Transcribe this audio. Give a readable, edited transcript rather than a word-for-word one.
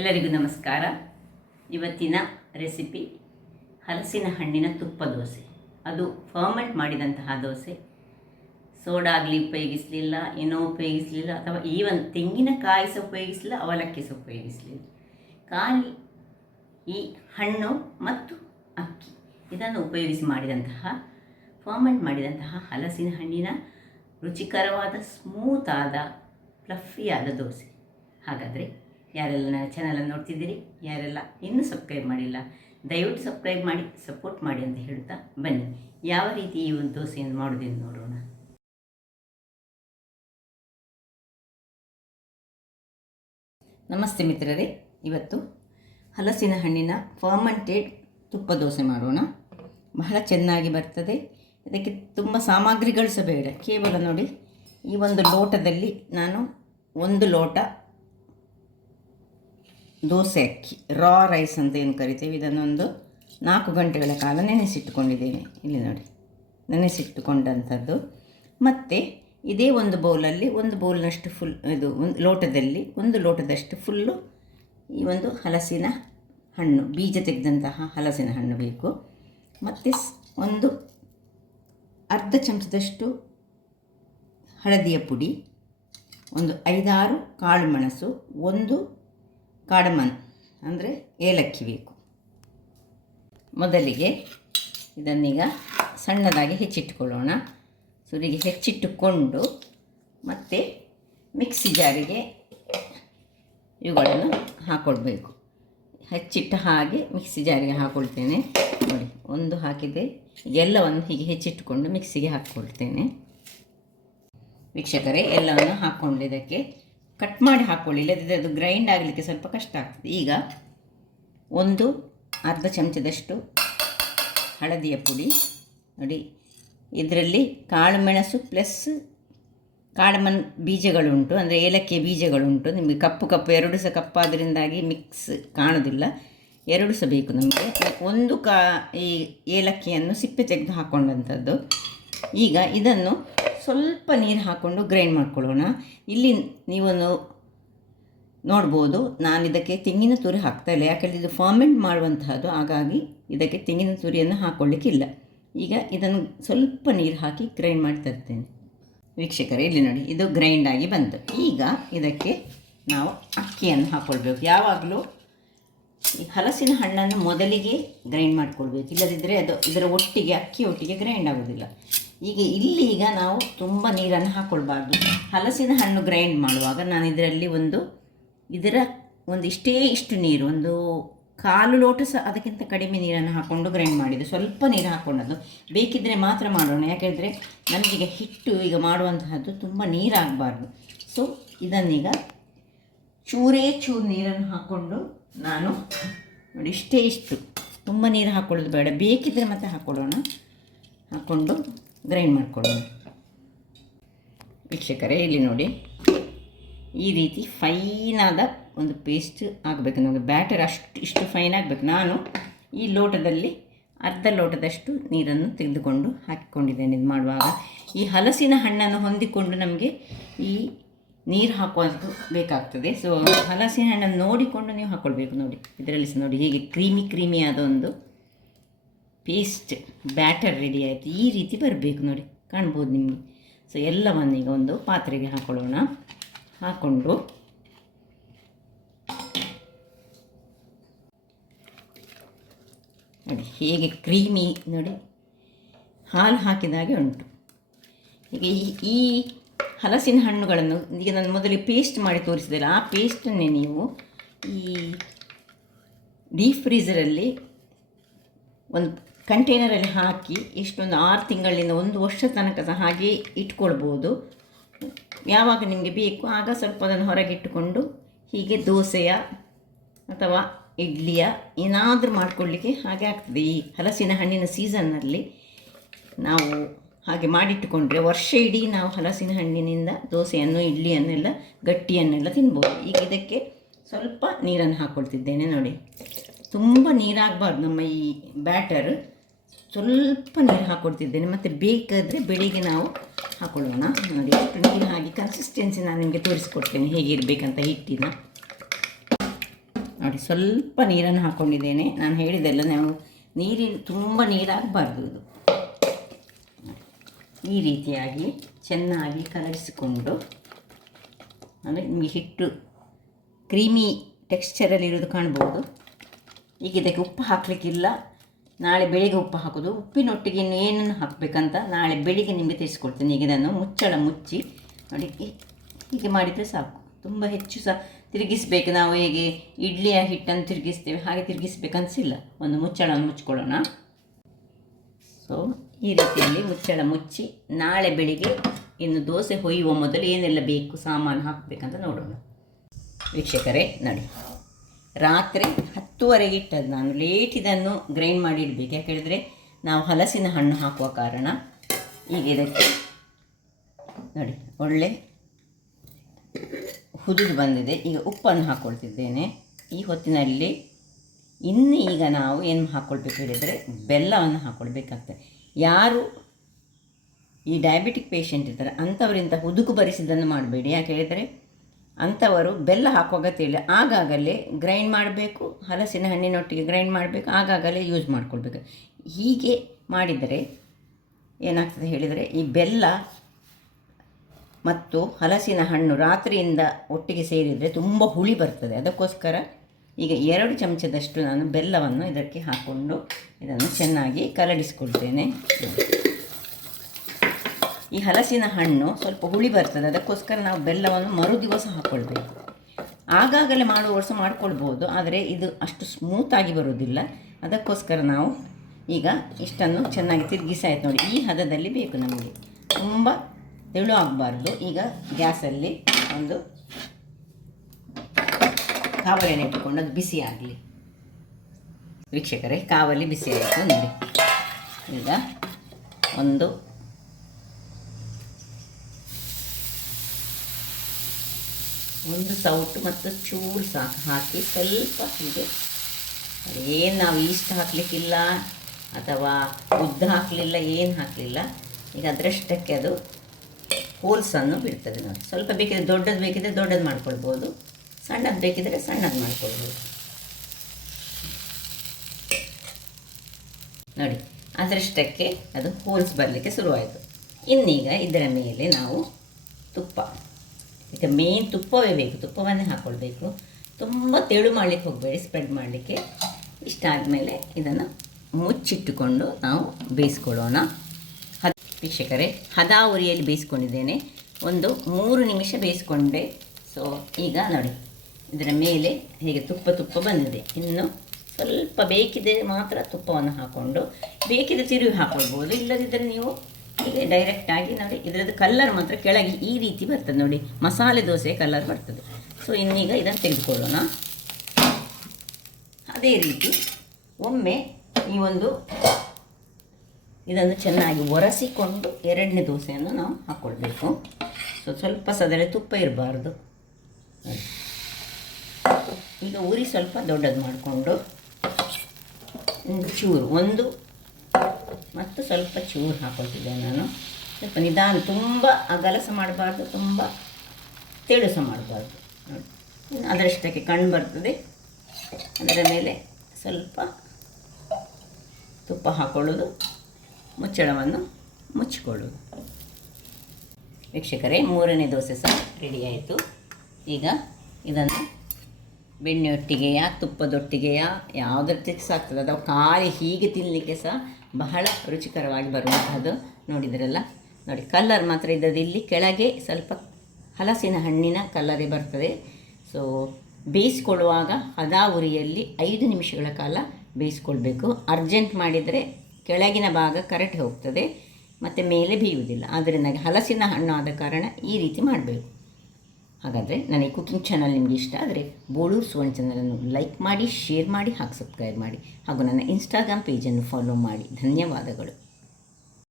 ಎಲ್ಲರಿಗೂ ನಮಸ್ಕಾರ. ಇವತ್ತಿನ ರೆಸಿಪಿ ಹಲಸಿನ ಹಣ್ಣಿನ ತುಪ್ಪ ದೋಸೆ. ಅದು ಫರ್ಮೆಂಟ್ ಮಾಡಿದಂತಹ ದೋಸೆ. ಸೋಡಾ ಆಗಲಿ ಉಪಯೋಗಿಸಲಿಲ್ಲ, ಏನೋ ಉಪಯೋಗಿಸಲಿಲ್ಲ, ಅಥವಾ ಈವನ್ ತೆಂಗಿನಕಾಯಿ ಸಹ ಉಪಯೋಗಿಸಲಿಲ್ಲ, ಅವಲಕ್ಕಿ ಸಹ ಉಪಯೋಗಿಸಲಿಲ್ಲ. ಖಾಲಿ ಈ ಹಣ್ಣು ಮತ್ತು ಅಕ್ಕಿ ಇದನ್ನು ಉಪಯೋಗಿಸಿ ಮಾಡಿದಂತಹ ಫರ್ಮೆಂಟ್ ಮಾಡಿದಂತಹ ಹಲಸಿನ ಹಣ್ಣಿನ ರುಚಿಕರವಾದ ಸ್ಮೂತಾದ ಫ್ಲಫಿಯಾದ ದೋಸೆ. ಹಾಗಾದರೆ ಯಾರೆಲ್ಲ ನನ್ನ ಚಾನಲನ್ನು ನೋಡ್ತಿದ್ದೀರಿ, ಯಾರೆಲ್ಲ ಇನ್ನೂ ಸಬ್ಸ್ಕ್ರೈಬ್ ಮಾಡಿಲ್ಲ, ದಯವಿಟ್ಟು ಸಬ್ಸ್ಕ್ರೈಬ್ ಮಾಡಿ ಸಪೋರ್ಟ್ ಮಾಡಿ ಅಂತ ಹೇಳ್ತಾ ಬನ್ನಿ ಯಾವ ರೀತಿ ಈ ಒಂದು ದೋಸೆಯನ್ನು ಮಾಡೋದನ್ನು ನೋಡೋಣ. ನಮಸ್ತೆ ಮಿತ್ರರೇ, ಇವತ್ತು ಹಲಸಿನ ಹಣ್ಣಿನ ಫರ್ಮೆಂಟೆಡ್ ತುಪ್ಪ ದೋಸೆ ಮಾಡೋಣ. ಬಹಳ ಚೆನ್ನಾಗಿ ಬರ್ತದೆ. ಇದಕ್ಕೆ ತುಂಬ ಸಾಮಗ್ರಿಗಳು ಸಹ ಬೇಡ. ಕೇವಲ ನೋಡಿ, ಈ ಒಂದು ಲೋಟದಲ್ಲಿ ನಾನು 1 ಲೋಟ ದೋಸೆ ಅಕ್ಕಿ, ರಾ ರೈಸ್ ಅಂತ ಏನು ಕರಿತೇವೆ, ಇದನ್ನೊಂದು 4 ಗಂಟೆಗಳ ಕಾಲ ನೆನೆಸಿಟ್ಟುಕೊಂಡಿದ್ದೇನೆ. ಇಲ್ಲಿ ನೋಡಿ, ನೆನೆಸಿಟ್ಟುಕೊಂಡಂಥದ್ದು. ಮತ್ತು ಇದೇ ಒಂದು ಬೌಲಲ್ಲಿ 1 ಬೌಲ್ನಷ್ಟು ಫುಲ್, ಇದು 1 ಲೋಟದಲ್ಲಿ 1 ಲೋಟದಷ್ಟು ಫುಲ್ಲು ಈ ಒಂದು ಹಲಸಿನ ಹಣ್ಣು, ಬೀಜ ತೆಗೆದಂತಹ ಹಲಸಿನ ಹಣ್ಣು ಬೇಕು. ಮತ್ತು ಒಂದು ಅರ್ಧ ಚಮಚದಷ್ಟು ಹಳದಿಯ ಪುಡಿ, ಒಂದು 5-6 ಕಾಳು ಮೆಣಸು, 1 ಕಾಡಮನ್ ಅಂದರೆ ಏಲಕ್ಕಿ ಬೇಕು. ಮೊದಲಿಗೆ ಇದನ್ನೀಗ ಸಣ್ಣದಾಗಿ ಹೆಚ್ಚಿಟ್ಟುಕೊಳ್ಳೋಣ. ಸುರಿಗೆ ಹೆಚ್ಚಿಟ್ಟುಕೊಂಡು ಮತ್ತೆ ಮಿಕ್ಸಿ ಜಾರಿಗೆ ಇವುಗಳನ್ನು ಹಾಕ್ಕೊಳ್ಬೇಕು. ಹೆಚ್ಚಿಟ್ಟ ಹಾಗೆ ಮಿಕ್ಸಿ ಜಾರಿಗೆ ಹಾಕ್ಕೊಳ್ತೇನೆ. ನೋಡಿ, 1 ಹಾಕಿದೆ. ಎಲ್ಲವನ್ನು ಹೀಗೆ ಹೆಚ್ಚಿಟ್ಟುಕೊಂಡು ಮಿಕ್ಸಿಗೆ ಹಾಕ್ಕೊಳ್ತೇನೆ. ವೀಕ್ಷಕರೇ, ಎಲ್ಲವನ್ನು ಹಾಕ್ಕೊಂಡು ಇದಕ್ಕೆ ಕಟ್ ಮಾಡಿ ಹಾಕ್ಕೊಳ್ಳಿ, ಇಲ್ಲದಿದ್ದರೆ ಅದು ಗ್ರೈಂಡ್ ಆಗಲಿಕ್ಕೆ ಸ್ವಲ್ಪ ಕಷ್ಟ ಆಗ್ತದೆ. ಈಗ 1 ಅರ್ಧ ಚಮಚದಷ್ಟು ಹಳದಿಯ ಪುಡಿ ನೋಡಿ. ಇದರಲ್ಲಿ ಕಾಳು ಮೆಣಸು ಪ್ಲಸ್ ಕಾಡಮನ್ ಬೀಜಗಳುಂಟು, ಅಂದರೆ ಏಲಕ್ಕಿಯ ಬೀಜಗಳುಂಟು. ನಿಮಗೆ ಕಪ್ಪು 2 ಸಹ ಕಪ್ಪಾದ್ರಿಂದಾಗಿ ಮಿಕ್ಸ್ ಕಾಣೋದಿಲ್ಲ, 2 ಸಹ ಬೇಕು ನಮಗೆ. 1 ಈ ಏಲಕ್ಕಿಯನ್ನು ಸಿಪ್ಪೆ ತೆಗೆದು ಹಾಕ್ಕೊಂಡಂಥದ್ದು. ಈಗ ಇದನ್ನು ಸ್ವಲ್ಪ ನೀರು ಹಾಕ್ಕೊಂಡು ಗ್ರೈಂಡ್ ಮಾಡ್ಕೊಳ್ಳೋಣ. ಇಲ್ಲಿ ನೀವು ನೋಡ್ಬೋದು, ನಾನು ಇದಕ್ಕೆ ತೆಂಗಿನ ತುರಿ ಹಾಕ್ತಾಯಿಲ್ಲ, ಯಾಕಂದರೆ ಇದು ಫರ್ಮೆಂಟ್ ಮಾಡುವಂತಹದ್ದು, ಹಾಗಾಗಿ ಇದಕ್ಕೆ ತೆಂಗಿನ ತುರಿಯನ್ನು ಹಾಕ್ಕೊಳ್ಳಿಕ್ಕಿಲ್ಲ. ಈಗ ಇದನ್ನು ಸ್ವಲ್ಪ ನೀರು ಹಾಕಿ ಗ್ರೈಂಡ್ ಮಾಡಿ ತರ್ತೇನೆ. ವೀಕ್ಷಕರೇ, ಇಲ್ಲಿ ನೋಡಿ, ಇದು ಗ್ರೈಂಡ್ ಆಗಿ ಬಂತು. ಈಗ ಇದಕ್ಕೆ ನಾವು ಅಕ್ಕಿಯನ್ನು ಹಾಕ್ಕೊಳ್ಬೇಕು. ಯಾವಾಗಲೂ ಈ ಹಲಸಿನ ಹಣ್ಣನ್ನು ಮೊದಲಿಗೆ ಗ್ರೈಂಡ್ ಮಾಡ್ಕೊಳ್ಬೇಕು, ಇಲ್ಲದಿದ್ದರೆ ಅದು ಇದರ ಒಟ್ಟಿಗೆ ಅಕ್ಕಿ ಒಟ್ಟಿಗೆ ಗ್ರೈಂಡ್ ಆಗೋದಿಲ್ಲ. ಈಗ ನಾವು ತುಂಬ ನೀರನ್ನು ಹಾಕ್ಕೊಳ್ಬಾರ್ದು. ಹಲಸಿನ ಹಣ್ಣು ಗ್ರೈಂಡ್ ಮಾಡುವಾಗ ನಾನು ಇದರಲ್ಲಿ ಇಷ್ಟು ನೀರು, 1/4 ಲೋಟ ಸಹ ಅದಕ್ಕಿಂತ ಕಡಿಮೆ ನೀರನ್ನು ಹಾಕ್ಕೊಂಡು ಗ್ರೈಂಡ್ ಮಾಡಿದ್ದು. ಸ್ವಲ್ಪ ನೀರು ಹಾಕ್ಕೊಂಡದ್ದು ಬೇಕಿದ್ದರೆ ಮಾತ್ರ ಮಾಡೋಣ, ಯಾಕೆಂದರೆ ನಮಗೀಗ ಹಿಟ್ಟು ಈಗ ಮಾಡುವಂತಹದ್ದು ತುಂಬ ನೀರಾಗಬಾರ್ದು. ಸೊ ಇದನ್ನೀಗ ಚೂರು ನೀರನ್ನು ಹಾಕ್ಕೊಂಡು ನಾನು ನೋಡಿ, ಇಷ್ಟು ತುಂಬ ನೀರು ಹಾಕ್ಕೊಳ್ಳೋದು ಬೇಡ, ಬೇಕಿದ್ದರೆ ಮತ್ತೆ ಹಾಕ್ಕೊಳ್ಳೋಣ. ಹಾಕ್ಕೊಂಡು ಗ್ರೈಂಡ್ ಮಾಡ್ಕೊಳ್ಳೋಣ. ವೀಕ್ಷಕರೇ, ಇಲ್ಲಿ ನೋಡಿ, ಈ ರೀತಿ ಫೈನಾದ ಒಂದು ಪೇಸ್ಟ್ ಆಗಬೇಕು ನಮಗೆ. ಬ್ಯಾಟರ್ ಇಷ್ಟು ಫೈನ್ ಆಗಬೇಕು. ನಾನು ಈ ಲೋಟದಲ್ಲಿ ಅರ್ಧ ಲೋಟದಷ್ಟು ನೀರನ್ನು ತೆಗೆದುಕೊಂಡು ಹಾಕಿಕೊಂಡಿದ್ದೇನೆ. ಇದು ಮಾಡುವಾಗ ಈ ಹಲಸಿನ ಹಣ್ಣನ್ನು ಹೊಂದಿಕೊಂಡು ನಮಗೆ ಈ ನೀರು ಹಾಕುವಂಥದ್ದು ಬೇಕಾಗ್ತದೆ. ಸೊ ಹಲಸಿನ ಹಣ್ಣನ್ನು ನೋಡಿಕೊಂಡು ನೀವು ಹಾಕ್ಕೊಳ್ಬೇಕು. ನೋಡಿ, ಇದರಲ್ಲಿ ಸಹ ನೋಡಿ, ಹೀಗೆ ಕ್ರೀಮಿಯಾದ ಒಂದು ಪೇಸ್ಟ್ ಬ್ಯಾಟರ್ ರೆಡಿ ಆಯಿತು. ಈ ರೀತಿ ಬರಬೇಕು ನೋಡಿ, ಕಾಣ್ಬೋದು ನಿಮಗೆ. ಸೊ ಎಲ್ಲವನ್ನೀಗ ಒಂದು ಪಾತ್ರೆಗೆ ಹಾಕ್ಕೊಳ್ಳೋಣ. ಹಾಕ್ಕೊಂಡು ನೋಡಿ, ಹೇಗೆ ಕ್ರೀಮಿ ನೋಡಿ, ಹಾಲು ಹಾಕಿದಾಗೆ ಉಂಟು. ಈಗ ಈ ಹಲಸಿನ ಹಣ್ಣುಗಳನ್ನು ಈಗ ನಾನು ಮೊದಲೇ ಪೇಸ್ಟ್ ಮಾಡಿ ತೋರಿಸಿದೆಲ್ಲ, ಆ ಪೇಸ್ಟನ್ನೇ ನೀವು ಈ ಡೀಪ್ ಫ್ರೀಝರಲ್ಲಿ ಒಂದು ಕಂಟೈನರಲ್ಲಿ ಹಾಕಿ ಎಷ್ಟೊಂದು 6 ತಿಂಗಳಿಂದ 1 ವರ್ಷ ತನಕ ಸಹ ಹಾಗೆ ಇಟ್ಕೊಳ್ಬೋದು. ಯಾವಾಗ ನಿಮಗೆ ಬೇಕು ಆಗ ಸ್ವಲ್ಪ ಅದನ್ನು ಹೊರಗಿಟ್ಟುಕೊಂಡು ಹೀಗೆ ದೋಸೆಯ ಅಥವಾ ಇಡ್ಲಿಯ ಏನಾದರೂ ಮಾಡಿಕೊಳ್ಳಿಕ್ಕೆ ಹಾಗೆ ಆಗ್ತದೆ. ಈ ಹಲಸಿನ ಹಣ್ಣಿನ ಸೀಸನ್ನಲ್ಲಿ ನಾವು ಹಾಗೆ ಮಾಡಿಟ್ಟುಕೊಂಡ್ರೆ ವರ್ಷ ಇಡೀ ನಾವು ಹಲಸಿನ ಹಣ್ಣಿನಿಂದ ದೋಸೆಯನ್ನು, ಇಡ್ಲಿಯನ್ನೆಲ್ಲ, ಗಟ್ಟಿಯನ್ನೆಲ್ಲ ತಿನ್ಬೋದು. ಈಗ ಇದಕ್ಕೆ ಸ್ವಲ್ಪ ನೀರನ್ನು ಹಾಕ್ಕೊಳ್ತಿದ್ದೇನೆ. ನೋಡಿ, ತುಂಬ ನೀರಾಗಬಾರ್ದು ನಮ್ಮ ಈ ಬ್ಯಾಟರ್, ಸ್ವಲ್ಪ ನೀರು ಹಾಕ್ಕೊಡ್ತಿದ್ದೇನೆ. ಮತ್ತು ಬೇಕಾದರೆ ಬೆಳಿಗ್ಗೆ ನಾವು ಹಾಕ್ಕೊಳ್ಳೋಣ. ನೋಡಿ, ಎಷ್ಟು ನೀರು ಹಾಕಿ ಕನ್ಸಿಸ್ಟೆನ್ಸಿ ನಾನು ನಿಮಗೆ ತೋರಿಸ್ಕೊಡ್ತೇನೆ ಹೇಗಿರಬೇಕಂತ ಹಿಟ್ಟಿನ. ನೋಡಿ ಸ್ವಲ್ಪ ನೀರನ್ನು ಹಾಕ್ಕೊಂಡಿದ್ದೇನೆ. ನಾನು ಹೇಳಿದೆಲ್ಲ ನಾವು ನೀರಿನ ತುಂಬ ನೀರಾಗಬಾರ್ದು. ಇದು ಈ ರೀತಿಯಾಗಿ ಚೆನ್ನಾಗಿ ಕಲರಿಸಿಕೊಂಡು, ಅಂದರೆ ನಿಮಗೆ ಹಿಟ್ಟು ಕ್ರೀಮಿ ಟೆಕ್ಸ್ಚರಲ್ಲಿರೋದು ಕಾಣ್ಬೋದು. ಈಗ ಇದಕ್ಕೆ ಉಪ್ಪು ಹಾಕಲಿಕ್ಕಿಲ್ಲ, ನಾಳೆ ಬೆಳಿಗ್ಗೆ ಉಪ್ಪು ಹಾಕೋದು. ಉಪ್ಪಿನೊಟ್ಟಿಗೆ ಇನ್ನು ಏನನ್ನು ಹಾಕಬೇಕಂತ ನಾಳೆ ಬೆಳಿಗ್ಗೆ ನಿಮಗೆ ತಿಳಿಸ್ಕೊಡ್ತೀನಿ. ಈಗ ಇದನ್ನು ಮುಚ್ಚಳ ಮುಚ್ಚಿ ನೋಡಿ ಹೀಗೆ ಮಾಡಿದರೆ ಸಾಕು. ತುಂಬ ಹೆಚ್ಚು ಸಹ ತಿರುಗಿಸ್ಬೇಕು. ನಾವು ಹೇಗೆ ಇಡ್ಲಿಯ ಹಿಟ್ಟನ್ನು ತಿರುಗಿಸ್ತೇವೆ ಹಾಗೆ ತಿರುಗಿಸ್ಬೇಕನ್ಸಿಲ್ಲ. ಒಂದು ಮುಚ್ಚಳವನ್ನು ಮುಚ್ಕೊಳ್ಳೋಣ. ಸೊ ಈ ರೀತಿಯಲ್ಲಿ ಮುಚ್ಚಳ ಮುಚ್ಚಿ ನಾಳೆ ಬೆಳಿಗ್ಗೆ ಇನ್ನು ದೋಸೆ ಹೊಯ್ಯುವ ಮೊದಲು ಏನೆಲ್ಲ ಬೇಕು ಸಾಮಾನು ಹಾಕಬೇಕಂತ ನೋಡೋಣ. ವೀಕ್ಷಕರೇ ನೋಡಿ, ರಾತ್ರಿ 10:30 ಇಟ್ಟದ್ದು ನಾನು. ಲೇಟ್ ಇದನ್ನು ಗ್ರೈಂಡ್ ಮಾಡಿ ಇಡಬೇಕು. ಯಾಕೆ ಹೇಳಿದರೆ ನಾವು ಹಲಸಿನ ಹಣ್ಣು ಹಾಕುವ ಕಾರಣ. ಈಗ ಇದಕ್ಕೆ ನೋಡಿ ಒಳ್ಳೆ ಹುರಿದು ಬಂದಿದೆ. ಈಗ ಉಪ್ಪನ್ನು ಹಾಕ್ಕೊಳ್ತಿದ್ದೇನೆ. ಈ ಹೊತ್ತಿನಲ್ಲಿ ಇನ್ನು ಈಗ ನಾವು ಏನು ಹಾಕ್ಕೊಳ್ಬೇಕು ಹೇಳಿದರೆ ಬೆಲ್ಲವನ್ನು ಹಾಕ್ಕೊಳ್ಬೇಕಾಗ್ತದೆ. ಯಾರು ಈ ಡಯಾಬಿಟಿಕ್ ಪೇಷಂಟ್ ಇರ್ತಾರೆ ಅಂಥವರಿಂದ ಹುದುಕು ಬರಿಸಿದ್ದನ್ನು ಮಾಡಬೇಡಿ. ಯಾಕೆ ಹೇಳಿದರೆ ಅಂಥವರು ಬೆಲ್ಲ ಹಾಕುವಾಗ ತಿಳಿ ಆಗಾಗಲೇ ಗ್ರೈಂಡ್ ಮಾಡಬೇಕು, ಹಲಸಿನ ಹಣ್ಣಿನೊಟ್ಟಿಗೆ ಗ್ರೈಂಡ್ ಮಾಡಬೇಕು, ಆಗಾಗಲೇ ಯೂಸ್ ಮಾಡ್ಕೊಳ್ಬೇಕು. ಹೀಗೆ ಮಾಡಿದರೆ ಏನಾಗ್ತದೆ ಹೇಳಿದರೆ ಈ ಬೆಲ್ಲ ಮತ್ತು ಹಲಸಿನ ಹಣ್ಣು ರಾತ್ರಿಯಿಂದ ಒಟ್ಟಿಗೆ ಸೇರಿದರೆ ತುಂಬ ಹುಳಿ ಬರ್ತದೆ. ಅದಕ್ಕೋಸ್ಕರ ಈಗ 2 ಚಮಚದಷ್ಟು ನಾನು ಬೆಲ್ಲವನ್ನು ಇದಕ್ಕೆ ಹಾಕ್ಕೊಂಡು ಇದನ್ನು ಚೆನ್ನಾಗಿ ಕಲಡಿಸ್ಕೊಳ್ತೇನೆ. ಈ ಹಲಸಿನ ಹಣ್ಣು ಸ್ವಲ್ಪ ಹುಳಿ ಬರ್ತದೆ, ಅದಕ್ಕೋಸ್ಕರ ನಾವು ಬೆಲ್ಲವನ್ನು ಮರುದಿವಸ ಹಾಕ್ಕೊಳ್ಬೇಕು. ಆಗಾಗಲೇ ಮಾಡುವ ವರ್ಷ ಮಾಡ್ಕೊಳ್ಬೋದು, ಆದರೆ ಇದು ಅಷ್ಟು ಸ್ಮೂತಾಗಿ ಬರೋದಿಲ್ಲ. ಅದಕ್ಕೋಸ್ಕರ ನಾವು ಈಗ ಇಷ್ಟನ್ನು ಚೆನ್ನಾಗಿ ತಿರುಗಿಸಾಯ್ತು ನೋಡಿ. ಈ ಹದದಲ್ಲಿ ಬೇಕು ನಮಗೆ, ತುಂಬ ತೆಳು ಆಗಬಾರ್ದು. ಈಗ ಗ್ಯಾಸಲ್ಲಿ ಒಂದು ಕಾವಲಿಯನ್ನು ಇಟ್ಟುಕೊಂಡು ಅದು ಬಿಸಿ ಆಗಲಿ. ವೀಕ್ಷಕರೇ, ಕಾವಲಿ ಬಿಸಿ ಆಯಿತು ನೋಡಿ. ಈಗ ಒಂದು ಸೌಟು ಮತ್ತು ಚೂರು ಸಾಕು ಹಾಕಿ ಸ್ವಲ್ಪ ಹೀಗೆ, ಏನು ನಾವು ಈಸ್ಟ್ ಹಾಕಲಿಕ್ಕಿಲ್ಲ ಅಥವಾ ಉದ್ದ ಹಾಕಲಿಲ್ಲ, ಏನು ಹಾಕಲಿಲ್ಲ. ಈಗ ಅದರಷ್ಟಕ್ಕೆ ಅದು ಹೋಲ್ಸನ್ನು ಬಿಡ್ತದೆ ನೋಡಿ. ಸ್ವಲ್ಪ ಬೇಕಿದ್ರೆ ದೊಡ್ಡದು ಬೇಕಿದ್ರೆ ದೊಡ್ಡದು ಮಾಡ್ಕೊಳ್ಬೋದು, ಸಣ್ಣದು ಬೇಕಿದ್ರೆ ಸಣ್ಣದು ಮಾಡ್ಕೊಳ್ಬೋದು ನೋಡಿ. ಅದರಷ್ಟಕ್ಕೆ ಅದು ಹೋಲ್ಸ್ ಬರಲಿಕ್ಕೆ ಶುರುವಾಯಿತು. ಇನ್ನೀಗ ಇದರ ಮೇಲೆ ನಾವು ತುಪ್ಪ, ಈಗ ಮೇನ್ ತುಪ್ಪವೇ ಬೇಕು, ತುಪ್ಪವನ್ನೇ ಹಾಕ್ಕೊಳ್ಬೇಕು. ತುಂಬ ತೆಳು ಮಾಡಲಿಕ್ಕೆ ಹೋಗಬೇಡಿ, ಸ್ಪ್ರೆಡ್ ಮಾಡಲಿಕ್ಕೆ. ಇಷ್ಟ ಆದಮೇಲೆ ಇದನ್ನು ಮುಚ್ಚಿಟ್ಟುಕೊಂಡು ನಾವು ಬೇಯಿಸ್ಕೊಳ್ಳೋಣ. ವೀಕ್ಷಕರೇ, ಹದ ಉರಿಯಲ್ಲಿ ಬೇಯಿಸ್ಕೊಂಡಿದ್ದೇನೆ. ಒಂದು 3 ನಿಮಿಷ ಬೇಯಿಸ್ಕೊಂಡೆ. ಸೊ ಈಗ ನೋಡಿ ಇದರ ಮೇಲೆ ಹೇಗೆ ತುಪ್ಪ ಬಂದಿದೆ. ಇನ್ನು ಸ್ವಲ್ಪ ಬೇಕಿದ್ರೆ ಮಾತ್ರ ತುಪ್ಪವನ್ನು ಹಾಕ್ಕೊಂಡು, ಬೇಕಿದ್ರೆ ತಿರುವಿ ಹಾಕ್ಕೊಳ್ಬೋದು, ಇಲ್ಲದಿದ್ದರೆ ನೀವು ಹೀಗೆ ಡೈರೆಕ್ಟಾಗಿ ನೋಡಿ. ಇದರದ್ದು ಕಲ್ಲರ್ ಮಾತ್ರ ಕೆಳಗೆ ಈ ರೀತಿ ಬರ್ತದೆ ನೋಡಿ, ಮಸಾಲೆ ದೋಸೆ ಕಲರ್ ಬರ್ತದೆ. ಸೊ ಇನ್ನೀಗ ಇದನ್ನು ತೆಗೆದುಕೊಳ್ಳೋಣ. ಅದೇ ರೀತಿ ಒಮ್ಮೆ ಈ ಒಂದು ಇದನ್ನು ಚೆನ್ನಾಗಿ ಒರೆಸಿಕೊಂಡು 2ನೇ ದೋಸೆಯನ್ನು ನಾವು ಹಾಕ್ಕೊಳ್ಬೇಕು. ಸೊ ಸ್ವಲ್ಪ ಸದಳೆ ತುಪ್ಪ ಇರಬಾರ್ದು. ಈಗ ಉರಿ ಸ್ವಲ್ಪ ದೊಡ್ಡದು ಮಾಡಿಕೊಂಡು ಚೂರು ಒಂದು ಮತ್ತು ಸ್ವಲ್ಪ ಚೂರು ಹಾಕ್ಕೊಳ್ತಿದ್ದೇನೆ ನಾನು. ಸ್ವಲ್ಪ ನಿಧಾನ, ತುಂಬ ಅಗಲಸ ಮಾಡಬಾರ್ದು, ತುಂಬ ತೆಳುಸ ಮಾಡಬಾರ್ದು ನೋಡಿ. ಅದರಷ್ಟಕ್ಕೆ ಕಣ್ಣು ಬರ್ತದೆ. ಅದರ ಮೇಲೆ ಸ್ವಲ್ಪ ತುಪ್ಪ ಹಾಕ್ಕೊಳ್ಳೋದು, ಮುಚ್ಚಳವನ್ನು ಮುಚ್ಚಿಕೊಳ್ಳೋದು. ವೀಕ್ಷಕರೇ, 3ನೇ ದೋಸೆ ಸಹ ರೆಡಿ ಆಯಿತು. ಈಗ ಇದನ್ನು ಬೆಣ್ಣೆಯೊಟ್ಟಿಗೆಯಾ ತುಪ್ಪದೊಟ್ಟಿಗೆಯಾ ಯಾವುದೊಟ್ಟಿಗೆ ಸಹ ಆಗ್ತದೆ. ಅದು ಖಾಲಿ ಹೀಗೆ ತಿನ್ನಲಿಕ್ಕೆ ಸಹ ಬಹಳ ರುಚಿಕರವಾಗಿ ಬರುವಂಥದ್ದು. ನೋಡಿದ್ರಲ್ಲ ನೋಡಿ, ಕಲ್ಲರ್ ಮಾತ್ರ ಇದ್ದದ್ದು ಇಲ್ಲಿ ಕೆಳಗೆ ಸ್ವಲ್ಪ ಹಲಸಿನ ಹಣ್ಣಿನ ಕಲ್ಲರೇ ಬರ್ತದೆ. ಸೊ ಬೇಯಿಸ್ಕೊಳ್ಳುವಾಗ ಹದ ಉರಿಯಲ್ಲಿ 5 ನಿಮಿಷಗಳ ಕಾಲ ಬೇಯಿಸ್ಕೊಳ್ಬೇಕು. ಅರ್ಜೆಂಟ್ ಮಾಡಿದರೆ ಕೆಳಗಿನ ಭಾಗ ಕರಟೆ ಹೋಗ್ತದೆ ಮತ್ತು ಮೇಲೆ ಬೇಯುವುದಿಲ್ಲ. ಆದ್ದರಿಂದ ಹಲಸಿನ ಹಣ್ಣು ಆದ ಕಾರಣ ಈ ರೀತಿ ಮಾಡಬೇಕು. ಹಾಗಾದರೆ ನನ್ನ ಈ ಕುಕಿಂಗ್ ಚಾನಲ್ ನಿಮಗೆ ಇಷ್ಟ ಆದರೆ ಬೋಳೂರು ಸುವರ್ಣ ಚಾನಲನ್ನು ಲೈಕ್ ಮಾಡಿ, ಶೇರ್ ಮಾಡಿ, ಹಾಗೂ ಸಬ್ಸ್ಕ್ರೈಬ್ ಮಾಡಿ, ಹಾಗೂ ನನ್ನ ಇನ್ಸ್ಟಾಗ್ರಾಮ್ ಪೇಜನ್ನು ಫಾಲೋ ಮಾಡಿ. ಧನ್ಯವಾದಗಳು.